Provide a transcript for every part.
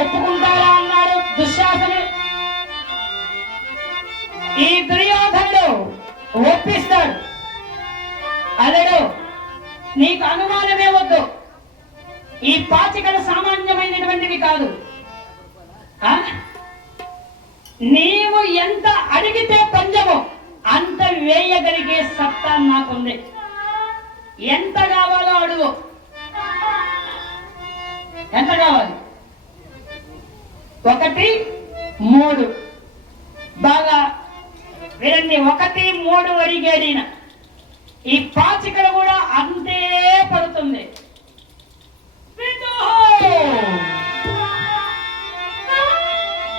ఒప్పుకుంటారా అన్నాడు దుశ్శాసనుడు. ఈ దుర్యోధనుడు ఒప్పిస్తాడు. అలడు నీకు అనుమానమే వద్దు, ఈ పాచికలు సామాన్యమైనటువంటివి కాదు. నీవు ఎంత అడిగితే పంజము అంత వేయగలిగే సత్తా నాకుంది. ఎంత కావాలో అడుగు. ఎంత కావాలి? 1, 3. బాగా వినండి. 1, 3 అడిగేడిన ఈ పాచికలు కూడా అంతే పడుతుంది.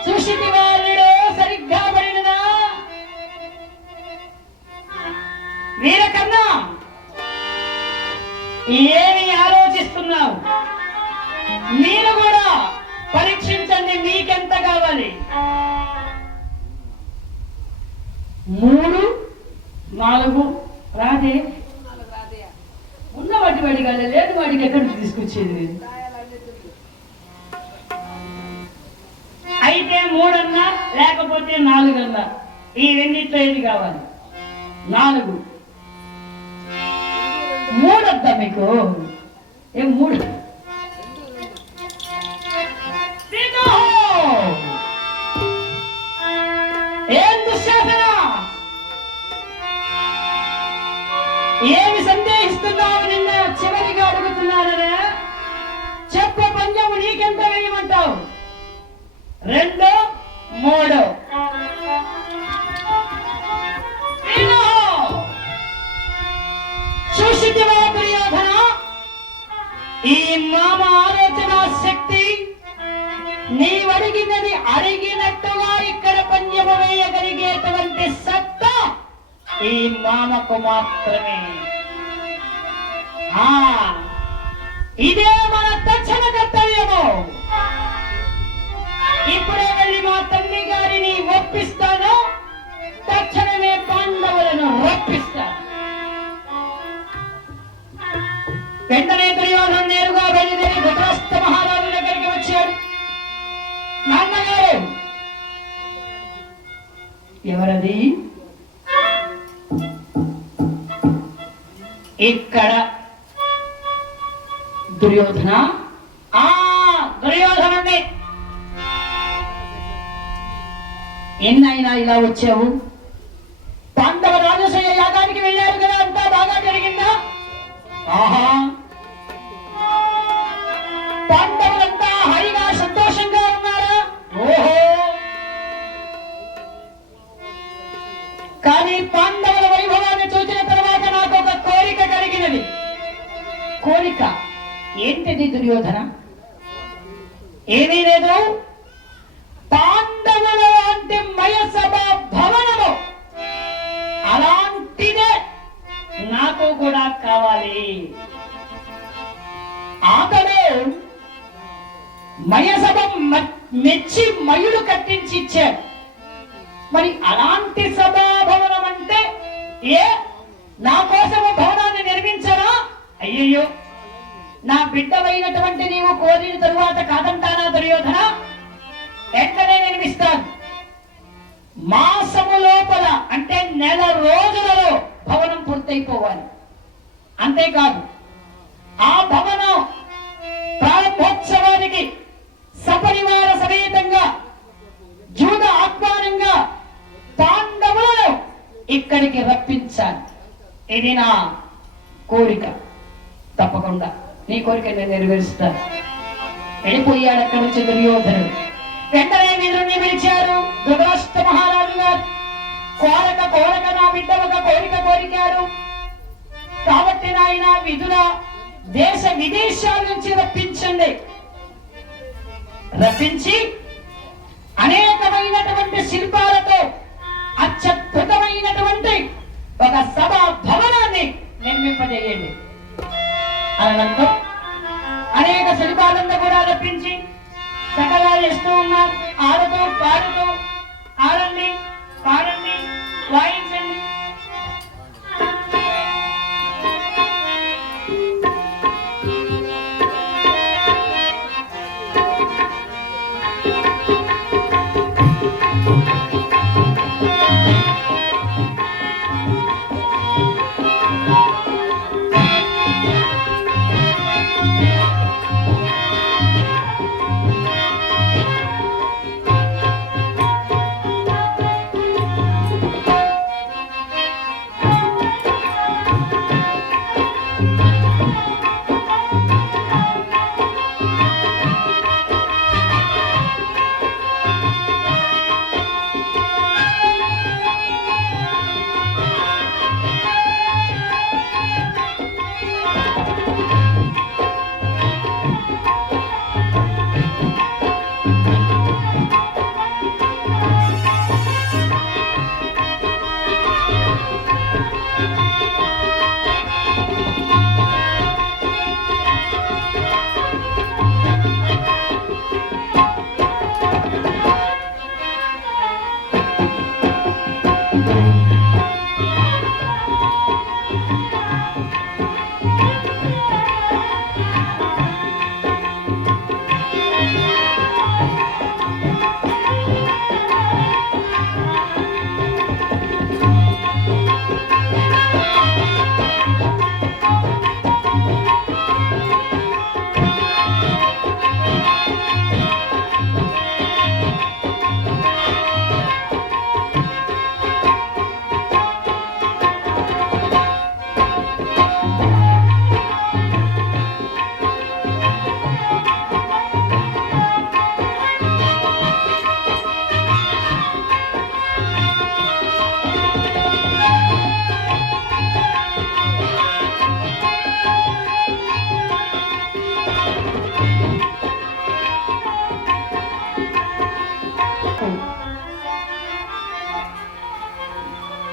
చూసి వాళ్ళు సరిగ్గా పడినదా? వీరకన్నా ఏమి ఆలోచిస్తున్నావు? మీరు కూడా పరీక్షించండి, మీకెంత కావాలి? 3, 4 రాదే. ఉన్న వాటి వాడి కాదు, లేదు వాడికి ఎక్కడికి తీసుకొచ్చేది? అయితే 3 అన్నా లేకపోతే 4 అన్నా, ఈ రెండింటిలో ఏది కావాలి? 4. 3 వద్దా మీకు? ఏం 3? ఏం దుశ్శాసన, ఏమి సందేహిస్తున్నావు? నిన్న చివరిగా అడుగుతున్నాననే చెప్ప పంజము నీకెంత వేయమంటావు? 2, 3. చూసితివా దుర్యోధన, ఈ మామ ఆలోచన శక్తి నీవడిగినది అడిగినట్టుగా ఇక్కడ పంజము వేయగలిగేటువంటి సత్తా ఈ మామకు మాత్రమే. ఇదే మన తక్షణ కర్తవ్యము. ఇప్పుడే వెళ్ళి మా తండ్రి గారిని ఒప్పిస్తాను, తక్షణమే పాండవులను రప్పిస్తాను. వెంటనే దుర్యోధనుడు నేరుగా బయలుదేరి ధృతరాష్ట్ర మహారాజు దగ్గరికి వచ్చాడు. నాన్నగారు, ఎవరది? ఇక్కడ దుర్యోధన. దుర్యోధనుడి ఎన్నైనా ఇలా వచ్చావు? పాండవ రాజసూయ యాగానికి వెళ్ళారు కదా, అంతా బాగా జరిగిందా? పాండవులంతా హరిగా సంతోషంగా ఉన్నారా? ఓహో. కానీ పాండవుల వైభవాన్ని చూసిన తర్వాత నాకు ఒక కోరిక కలిగినది. కోరిక ఏంటిది దుర్యోధన? ఏమీ లేదు. పాండవుల లాంటి మయసభ భవనము అలాంటిదే నాకు కూడా కావాలి. అతడు మయసభ మెచ్చి మయుడు కట్టించి ఇచ్చాడు. మరి అలాంటి సభాభవనం అంటే నా కోసము భవనాన్ని నిర్మించరా? అయ్యయ్యో, నా బిడ్డవైనటువంటి నీవు కోరిన తరువాత కాదంటానా దుర్యోధన? వెంటనే నిర్మిస్తాను. మాసము లోపల అంటే నెల రోజులలో భవనం పూర్తయిపోవాలి. అంతేకాదు, ఆ భవనం ప్రారంభోత్సవానికి సపరివార సమేతంగా జూద ఆహ్వానంగా పాండవులను ఇక్కడికి రప్పించాలి. ఇది నా కోరిక. తప్పకుండా నీ కోరిక నేను నెరవేరుస్తాను. వెళ్ళిపోయాడు అక్కడి నుంచి దుర్యోధనుడు. వెంటనే విదురుని పిలిచారు ధృతరాష్ట్ర మహారాజు గారు. కోరక నా బిడ్డ ఒక కోరిక కోరికారు కాబట్టి నాయన విదుర దేశ విదేశాల నుంచి రప్పించి అనేకమైనటువంటి శిల్పాలతో అత్యద్భుతమైనటువంటి ఒక సభా భవనాన్ని నిర్మింపజేయండి. అనంతరం అనేక శిల్పాలను కూడా రప్పించి సకలాలు ఇస్తూ ఉన్నారు. ఆడుతూ పాడుతూ ఆడండి, పాడండి, వాయించండి.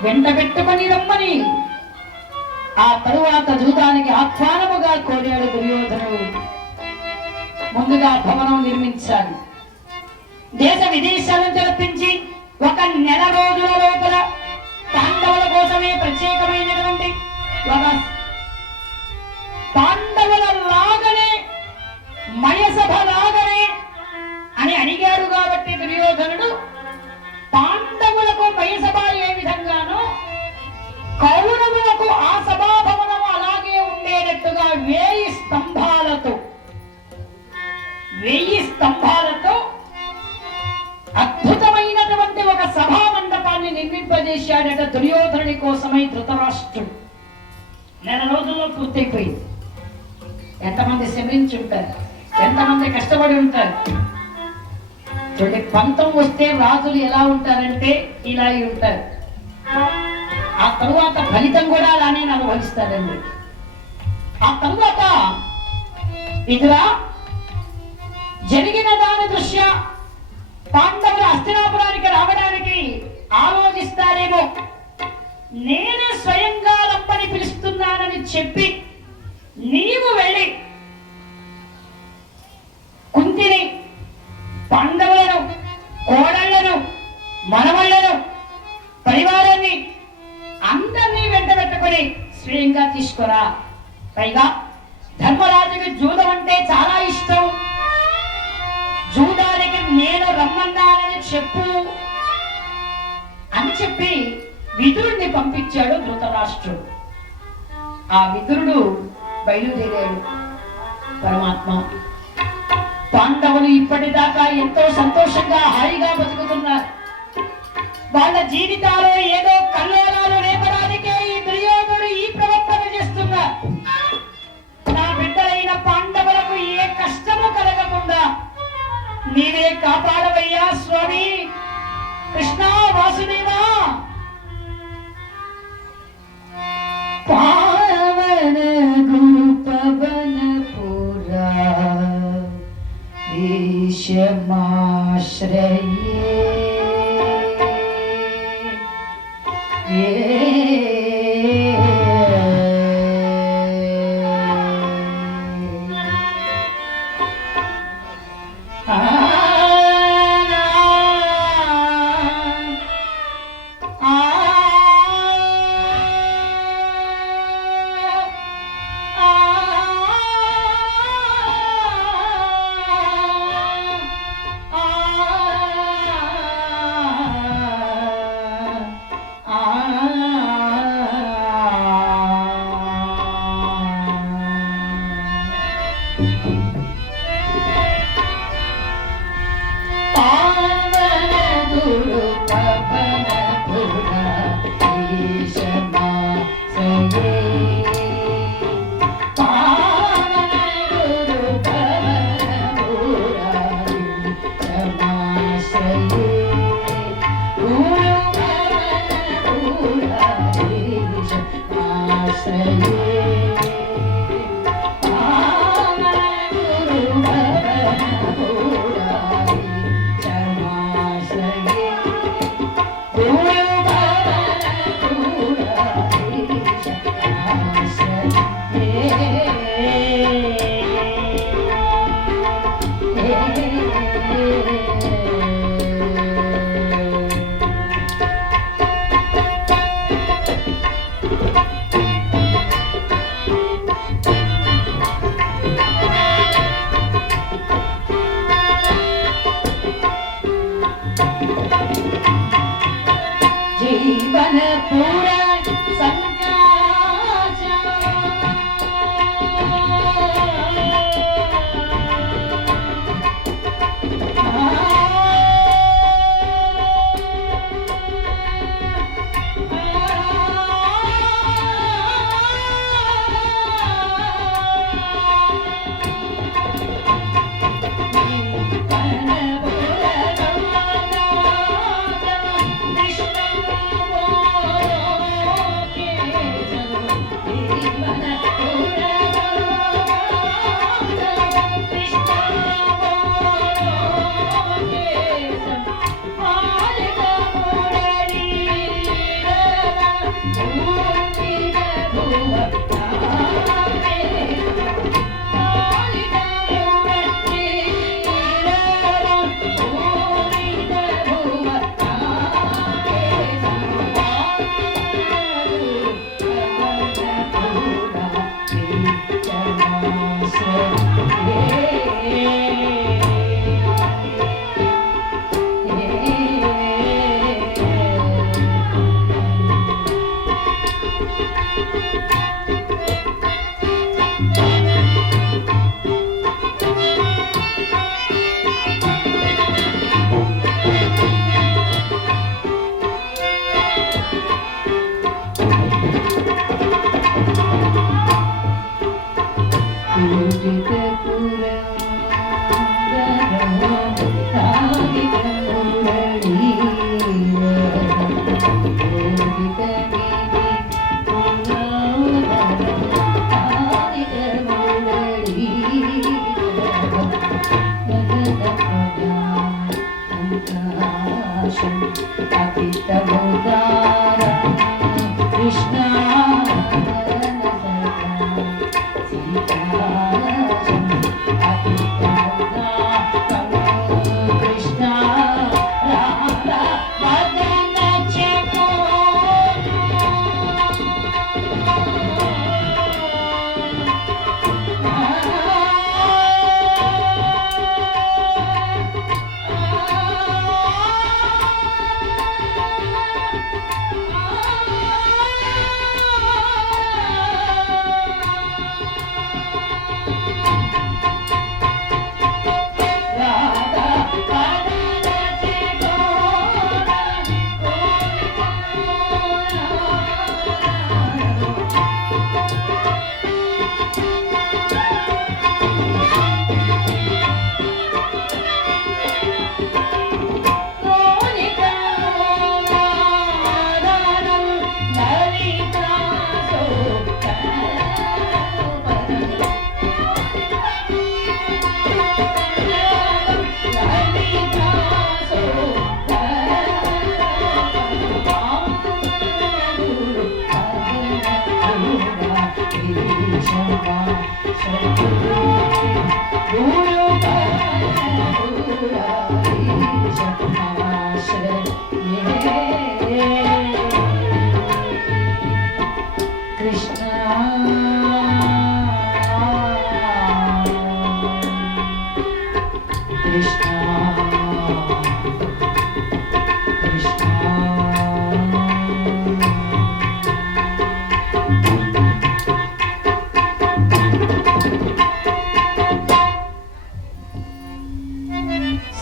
వెంట పెట్టుకొని రమ్మని ఆ తరువాత జూదానికి ఆహ్వానముగా కోరాడు దుర్యోధనుడు. ముందుగా భవనం నిర్మించాలి. దేశ విదేశాలను తెరపించి 1 నెల రోజుల లోపల పాండవుల కోసమే ప్రత్యేకమైనటువంటి ఒక పాండవుల లాగనే మయసభ లాగనే అని అడిగాడు. కాబట్టి దుర్యోధనుడు పాండవులకు మయసభ ఏ విధంగానో కౌరవులకు ఆ సభాభవనం అలాగే ఉండేటట్టుగా 1000 స్తంభాలతో అద్భుతమైనటువంటి ఒక సభా మండపాన్ని నిర్మింపజేశాడట దుర్యోధనుడి కోసమై ధృతరాష్ట్రుడు. 1 నెల రోజుల్లో పూర్తయిపోయింది. ఎంతమంది శ్రమించుంటారు, ఎంతమంది కష్టపడి ఉంటారు. చూడండి, పంతం వస్తే రాజులు ఎలా ఉంటారంటే ఇలా ఉంటారు. ఆ తరువాత ఫలితం కూడా అలానే అనుభవిస్తారండి. ఆ తరువాత ఇదిరా జరిగిన దాని దృష్ట్యా పాండవులు హస్తినాపురానికి రావడానికి ఆలోచిస్తారేమో, నేనే స్వయంగా రమ్మని పిలుస్తున్నానని చెప్పి నీవు వెళ్ళి కుంతిని, పాండవులను, కోడళ్లను, మనవళ్లను, పరివారాన్ని అందరినీ వెంట పెట్టుకుని స్వయంగా తీసుకురా. పైగా ధర్మరాజుకి జూదం అంటే చాలా ఇష్టం. జూదానికి నేను రమ్మన్నానని చెప్పు అని చెప్పి విదురుణ్ణి పంపించాడు ధృతరాష్ట్రుడు. ఆ విదురుడు బయలుదేరాడు. పరమాత్మ, పాండవులు ఇప్పటిదాకా ఎంతో సంతోషంగా హాయిగా బతుకుతున్నారు. వాళ్ళ జీవితాలు ఏదో కల్లోలాలు రేపడానికే ఈ దుర్యోధనుడు ఈ ప్రవర్తన చేస్తున్నారు. నా బిడ్డలైన పాండవులకు ఏ కష్టము కలగకుండా నీవే కాపాడవయ్యా స్వామి. కృష్ణ వాసుదేవా. పావన గురు పవన పురా ఈశమాశ్రయే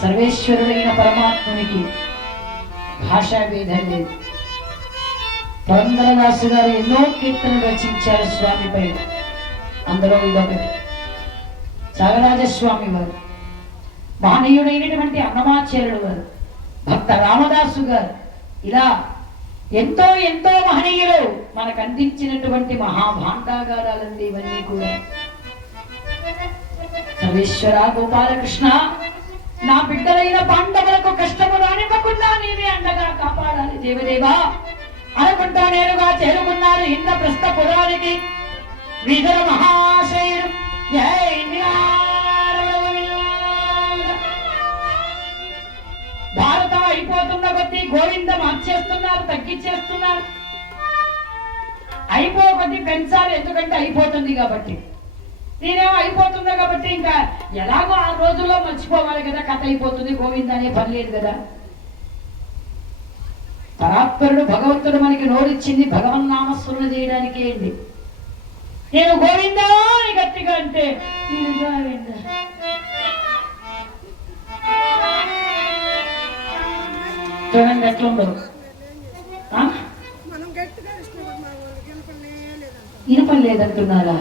సర్వేశ్వరుడైన పరమాత్మునికి భాషా భేదం లేదు. పురందరదాసు గారు ఎన్నో కీర్తనలు రచించారు స్వామిపై. అందులో ఇదొకటి. త్యాగరాజస్వామి వారు, మహనీయుడైనటువంటి అన్నమాచార్యుడు వారు, భక్త రామదాసు గారు, ఇలా ఎంతో ఎంతో మహనీయులు మనకు అందించినటువంటి మహాభాండాగారాలండి ఇవన్నీ కూడా. సర్వేశ్వర గోపాలకృష్ణ, నా బిడ్డలైన పాండవులకు కష్టము రానివ్వకుండా నీవే అండగా కాపాడాలి దేవదేవా అనుకుంటా నేరుగా చేరుకున్నారు ఇంద్రప్రస్థ పురానికి. విదుర మహాశయుడు భారతం అయిపోతున్న కొద్దీ గోవింద మార్చేస్తున్నారు, తగ్గించేస్తున్నారు. అయిపో కొద్దీ పెంచాలి, ఎందుకంటే అయిపోతుంది కాబట్టి. నేనేమో అయిపోతుందా కాబట్టి ఇంకా ఎలాగో ఆ రోజుల్లో మర్చిపోవాలి కదా, కథ అయిపోతుంది, గోవింద అనే పని లేదు కదా. పరాత్పరుడు భగవంతుడు మనకి నోరిచ్చింది భగవన్నామస్మరణ చేయడానికే అండి. నేను గోవిందా అని గట్టిగా అంటే చూడండి ఎట్లుండో. ఇనపని లేదంటున్నారా?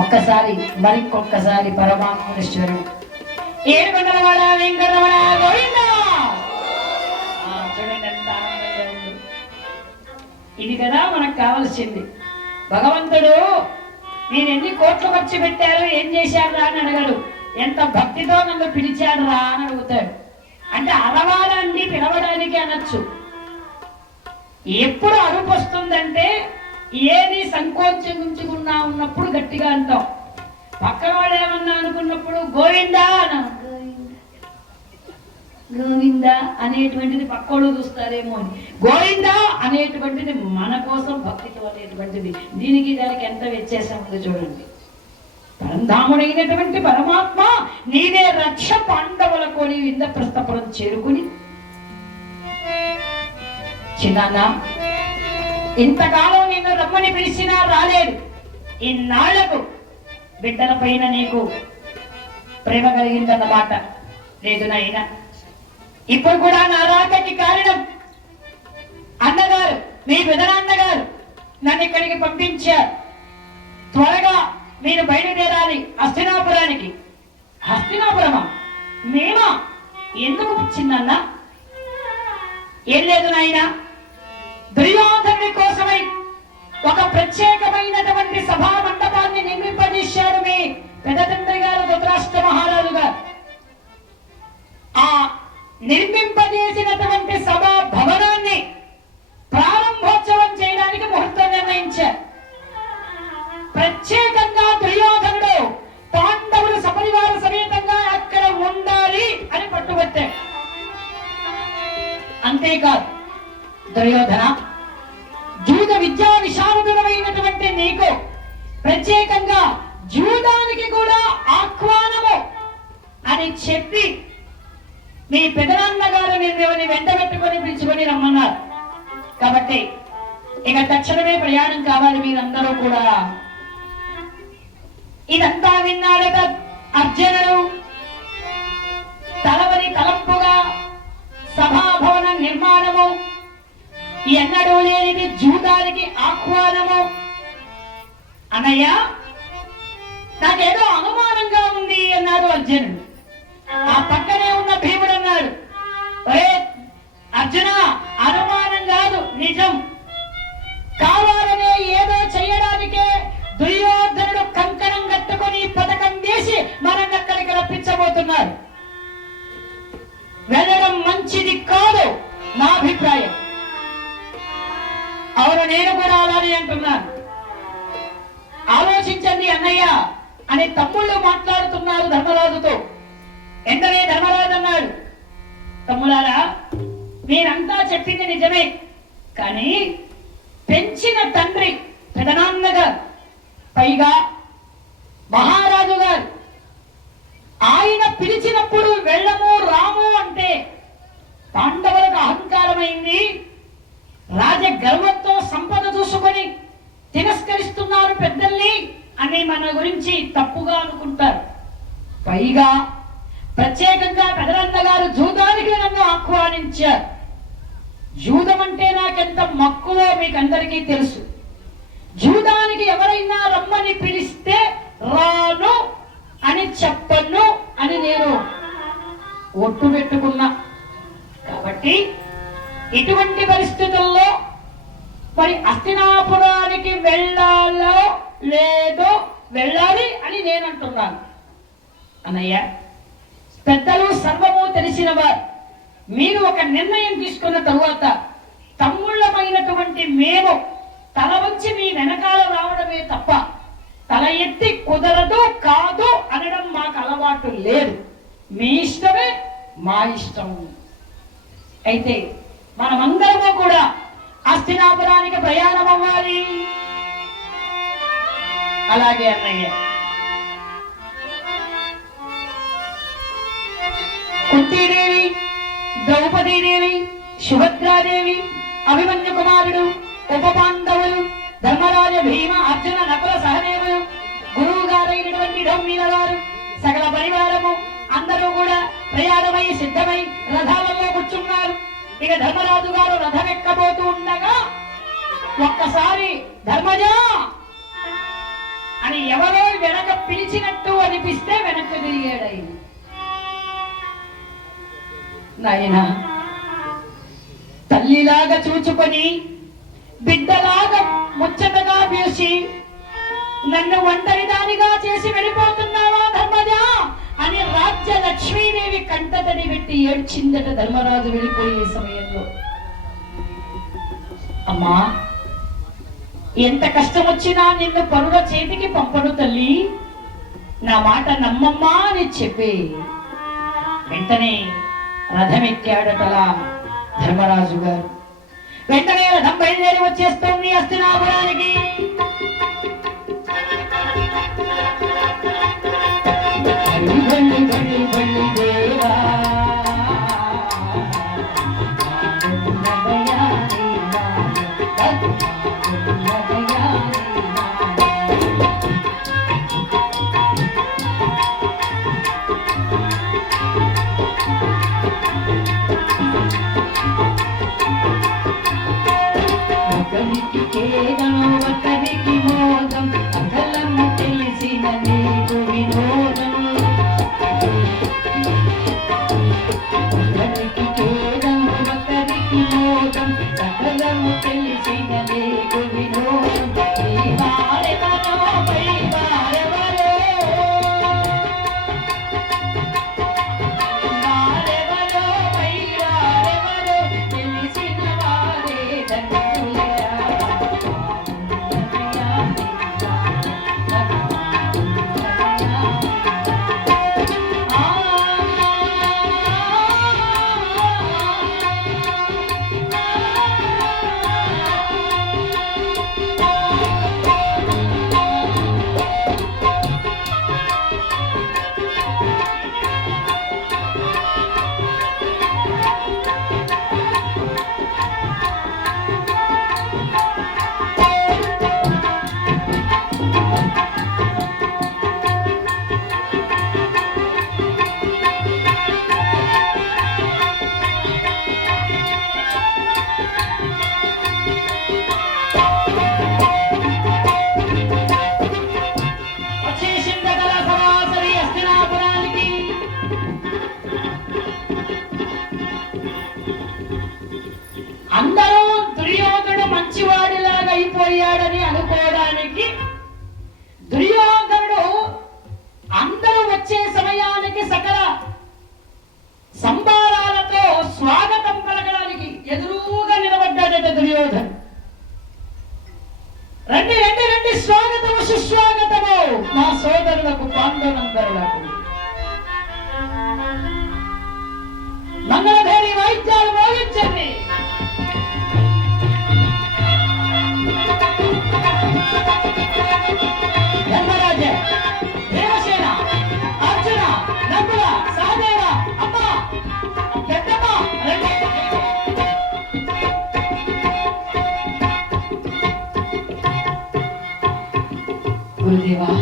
ఒక్కసారి మరికొక్కసారి పరమాత్మేశ్వరుడు ఏడుకొండలవాడ వెంకటరమణ గోవింద. చూడండి ఎంత ఆనందంగా ఉంది. ఇది కదా మనకు కావలసింది. భగవంతుడు నేను ఎన్ని కోట్లు ఖర్చు పెట్టారు, ఏం చేశాడు రా అని అడగడు. ఎంత భక్తితో నన్ను పిలిచాడు రా అని అడుగుతాడు. అంటే అరవాలండి పిలవడానికి అనొచ్చు. ఎప్పుడు అరుపు వస్తుందంటే ఏది సంకోచించుకున్నా ఉన్నప్పుడు గట్టిగా అంటాం. పక్కన వాడు ఏమన్నా అనుకున్నప్పుడు గోవిందా అన గోవింద అనేటువంటిది పక్కోడు చూస్తారేమో అని. గోవింద అనేటువంటిది మన కోసం భక్తితో అనేటువంటిది. దీనికి దానికి ఎంత వ్యత్యాసం ఉందో చూడండి. పరంధాముడైనటువంటి పరమాత్మ నీవే రక్ష పాండవులకు నీవు ఇంద్రప్రస్థపురం చేరుకుని, చిన్న ఇంతకాలం నిన్ను రమ్మని పిలిచినా రాలేదు. ఇన్నాళ్లకు బిడ్డల పైన నీకు ప్రేమ కలిగిందన్నమాట. లేదు నాయన, ఇప్పుడు కూడా నా రాకకి కారణం అన్నగారు, మీ పెదనాన్నగారు నన్ను ఇక్కడికి పంపించారు. త్వరగా మీరు బయలుదేరాలి హస్తినాపురానికి. హస్తినాపురమా? మేమా? ఎందుకు చిన్నన్నా? ఏం లేదు నాయన, దుర్యోధనుడి కోసమై ఒక ప్రత్యేకమైనటువంటి సభా మండపాన్ని నిర్మింపజేశాడు మీ పెద్ద తండ్రి గారు ధృతరాష్ట్ర మహారాజు గారు. ఆ నిర్మింపజేసినటువంటి సభా భవనాన్ని ప్రారంభోత్సవం చేయడానికి ముహూర్తం నిర్ణయించారు. ప్రత్యేకంగా దుర్యోధనుడు పాండవులు సపరివార సమేతంగా అక్కడ ఉండాలి అని పట్టుబట్టాడు. అంతేకాదు దుర్యోధన, జూద విద్యా విశారదుడమైనటువంటి నీకు ప్రత్యేకంగా జూదానికి కూడా ఆహ్వానము అని చెప్పి మీ పెదనాన్న గారు నిన్ను వెంట పెట్టుకొని పిలుచుకొని రమ్మన్నారు. కాబట్టి ఇక తక్షణమే ప్రయాణం కావాలి మీరందరూ కూడా. ఇదంతా విన్నాడట అర్జునుడు. తలవని తలంపుగా సభాభవన నిర్మాణము, ఎన్నడూ లేనిది జూదానికి ఆహ్వానము. అన్నయ్య, నాకేదో అనుమానంగా ఉంది అన్నాడు అర్జునుడు. ఆ పక్కనే ఉన్న భీముడు అన్నాడు, ఒరే అర్జున, అనుమానం కాదు, నిజం. కావాలనే ఏదో చెయ్యడానికే దుర్యోధనుడు కంకణం కట్టుకొని పథకం వేసి మనల్ని అక్కడికి రప్పించబోతున్నారు. వెళ్ళడం మంచిది కాదు నా అభిప్రాయం. అవును, నేను కూడా అలానే అంటున్నాను. ఆలోచించండి అన్నయ్య అని తమ్ముళ్ళు మాట్లాడుతున్నారు ధర్మరాజుతో. వెంటనే ధర్మరాజు అన్నాడు, తమ్ములారా, మీరంతా చెప్పింది నిజమే, కానీ పెంచిన తండ్రి పెదనాన్నగారు, పైగా మహారాజు గారు, ఆయన పిలిచినప్పుడు వెళ్ళము రాము అంటే పాండవులకు అహంకారమైంది. రాజ గర్వంతో సంపద చూసుకొని తిరస్కరిస్తున్నారు పెద్దల్ని అని మన గురించి తప్పుగా అనుకుంటారు. పైగా ప్రత్యేకంగా పెదనాన్న గారు జూదానికి నన్ను ఆహ్వానించారు. జూదం అంటే నాకెంత మక్కువో మీకందరికీ తెలుసు. జూదానికి ఎవరైనా రమ్మని పిలిస్తే రాను అని చెప్పను అని నేను ఒట్టు పెట్టుకున్నా. కాబట్టి ఇటువంటి పరిస్థితుల్లో మరి హస్తినాపురానికి వెళ్ళాలో లేదో వెళ్ళాలి అని నేను అంటున్నాను. అన్నయ్య, పెద్దలు సర్వము తెలిసిన వారు, మీరు ఒక నిర్ణయం తీసుకున్న తరువాత తమ్ముళ్ళమైనటువంటి మేము తల వంచి మీ వెనకాల రావడమే తప్ప తల ఎత్తి కుదరదు కాదు అనడం మాకు అలవాటు లేదు. మీ ఇష్టమే మా ఇష్టం. అయితే మనమందరము కూడా హస్తినాపురానికి ప్రయాణం అవ్వాలి. అలాగే అన్నయ్య. కుంతీదేవి, ద్రౌపదీదేవి, సుభద్రాదేవి, అభిమన్యు కుమారుడు, ఉప పాండవులు, ధర్మరాజ, భీమ, అర్జున, నకుల, సహదేవులు, గురువు గారైనటువంటి ధౌమ్యుల వారు, సకల పరివారము అందరూ కూడా ప్రయాణమై సిద్ధమై రథాలలో కూర్చున్నారు. ఇక ధర్మరాజు గారు రథం ఎక్కబోతూ ఉండగా ఒక్కసారి ధర్మజా అని ఎవరో వెనక పిలిచినట్టు అనిపిస్తే వెనక్కి తిరిగాడై. నాయన, తల్లిలాగా చూచుకొని బిడ్డలాగా ముచ్చటగా వేసి నన్ను ఒంటరిదానిగా చేసి వెళ్ళిపోతున్నావా ధర్మజా అని రాజ్య లక్ష్మీదేవి కంటతడి పెట్టి ఏడ్చిందట ధర్మరాజు వెళ్ళిపోయే సమయంలో. అమ్మా, ఎంత కష్టం వచ్చినా నిన్ను పరుల చేతికి పంపను తల్లి, నా మాట నమ్మమ్మా అని చెప్పి వెంటనే రథం ఎక్కాడటలా ధర్మరాజు గారు. వెంటనే రథం బయలుదేరి వచ్చేస్తోంది హస్తినాపురానికి. ఒకరికి మోదం అకలం మా సోదరులకు పాండవులందరులకు మంగళధారి వాయిద్యాలు మోగించండి. ధర్మరాజ, దేవసేన, అర్జున, నకుల, సహదేవ, అమ్మ, పెద్దమ్మ రండి. గురుదేవా,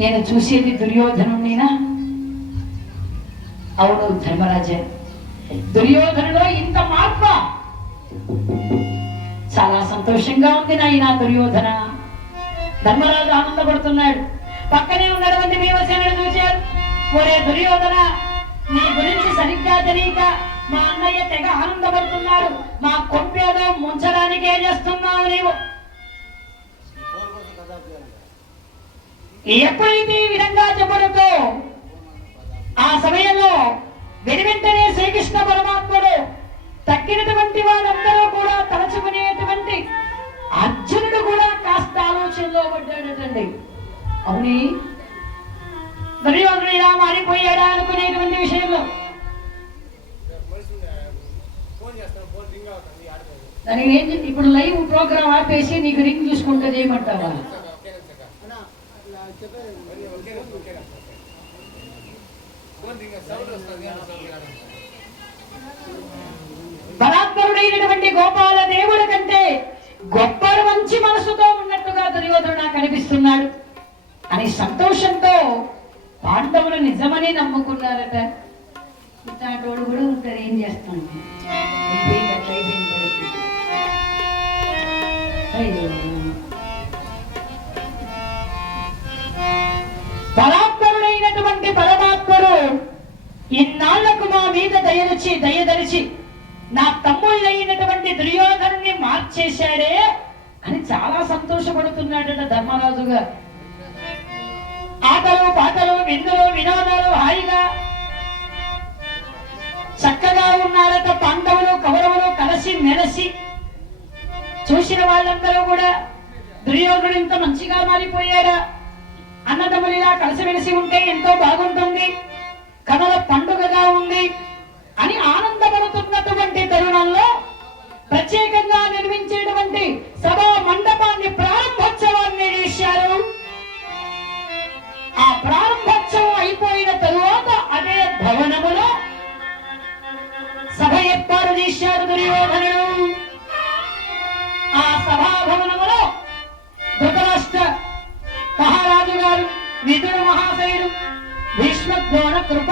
నేను చూసేది దుర్యోధనుడినా? అవును ధర్మరాజ, దుర్యోధనులో ఇంత మార్పు. చాలా సంతోషంగా ఉంది నాయన దుర్యోధన. ధర్మరాజు ఆనందపడుతున్నాడు. పక్కనే ఉన్నటువంటి భీమసేనుడు చూశాడు. ఒరే దుర్యోధన, నీ గురించి సరిగ్గా తెలియక మా అన్నయ్య తెగ ఆనందపడుతున్నాడు. మా కొంపేదో ముంచడానికే చేస్తున్నావు నీవు. ఎప్పుడైతే ఈ విధంగా చెప్పడంతో ఆ సమయంలో వెనువెంటనే శ్రీకృష్ణ పరమాత్ముడు తక్కినటువంటి వాళ్ళందరూ కూడా తలచుకునేటువంటి అర్జునుడు కూడా కాస్త ఆలోచనలో పడ్డాడటండి. అవుని దుర్యోధనుడు ఇలా మారిపోయాడా అనుకునేటువంటి విషయంలో దానికి ఏం చెప్పి ఇప్పుడు లైవ్ ప్రోగ్రామ్ ఆపేసి నీకు రింగ్ చూసుకుంటే చేయమంటావా? బలాత్మరుడైనటువంటి గోపాల దేవుడి కంటే గొప్ప మంచి మనసుతో ఉన్నట్టుగా దుర్యోధనుడు నాకు కనిపిస్తున్నాడు అని సంతోషంతో పాండవులు నిజమని నమ్ముకున్నారట. ఇట్లాంటోడు కూడా ఉంటారు. ఏం చేస్తాను, అయిపోయింది పరిస్థితి. బలాత్మరుడైనటువంటి పరమాత్ముడు ఇన్నాళ్లకు మా మీద దయదలిచి నా తమ్ముళ్ళైనటువంటి దుర్యోధనుని మార్చేశాడే అని చాలా సంతోషపడుతున్నాడట ధర్మరాజుగా. ఆటలు పాటలు విందులు వినోదాలు హాయిగా చక్కగా ఉన్నారట. పాండవులు కౌరవులు కలిసి మెలిసి చూసిన వాళ్ళందరూ కూడా దుర్యోధనుడు ఇంత మంచిగా మారిపోయాడా, అన్నదమ్ములు ఇలా కలిసిమెలిసి ఉంటే ఎంతో బాగుంటుంది, కథల పండుగగా ఉంది అని ఆనందపడుతున్నటువంటి తరుణంలో ప్రత్యేకంగా నిర్మించేటువంటి సభా మండపాన్ని ప్రారంభోత్సవాన్ని చేశారు. ఆ ప్రారంభోత్సవం అయిపోయిన తరువాత అదే భవనములో సభ ఏర్పాటు చేశారు దుర్యోధనుడు. ఆ సభాభవనములో ధృతరాష్ట్ర మహారాజు గారు, విదురు మహాశయుడు, భీష్మద్రోణ కృప,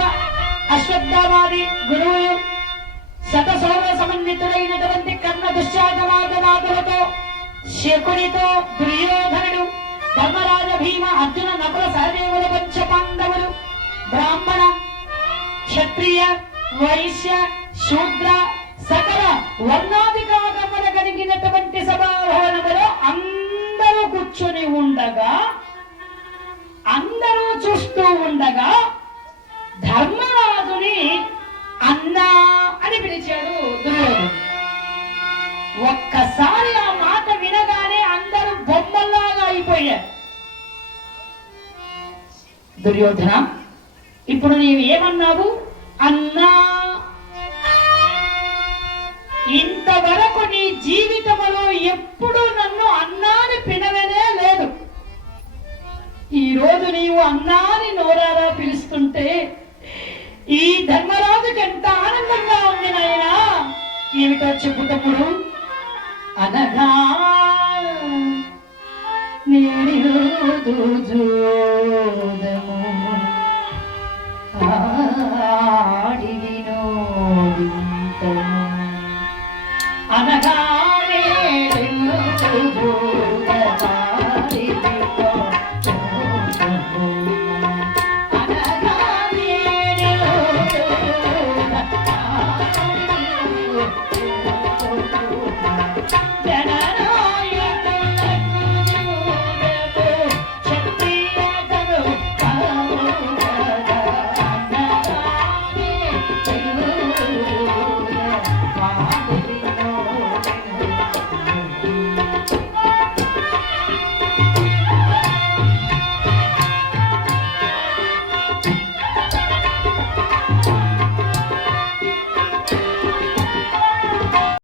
అశ్వత్థామాది గురువులు, శతసౌర సమన్వితులైనటువంటి కర్ణ దుశ్శాసనాథనాథులతో, శకునితో, దుర్యోధనుడు, ధర్మరాజ, భీమ, అర్జున, నకుల, సహదేవుల పంచ పాండవులు, బ్రాహ్మణ, క్షత్రియ, వైశ్య, శూద్ర సకల వర్ణాధికారముల కలిగినటువంటి సభాభవనములో అందరూ కూర్చొని ఉండగా, అందరూ చూస్తూ ఉండగా ధర్మరాజుని అన్నా అని పిలిచాడు దుర్యోధనుడు. ఒక్కసారి ఆ మాట వినగానే అందరూ బొమ్మల్లాగా అయిపోయారు. దుర్యోధన, ఇప్పుడు నీవు ఏమన్నావు? అన్నా. ఇంతవరకు నీ జీవితంలో ఎప్పుడు నన్ను అన్నాని పిలవనే లేదు. ఈ రోజు నీవు అన్నాని నోరారా పిలుస్తుంటే ఈ ధర్మరాజుకి ఎంత ఆనందంగా ఉంది నాయనా. ఏమిటో చెప్పు తమ్ముడు. అనగా నేను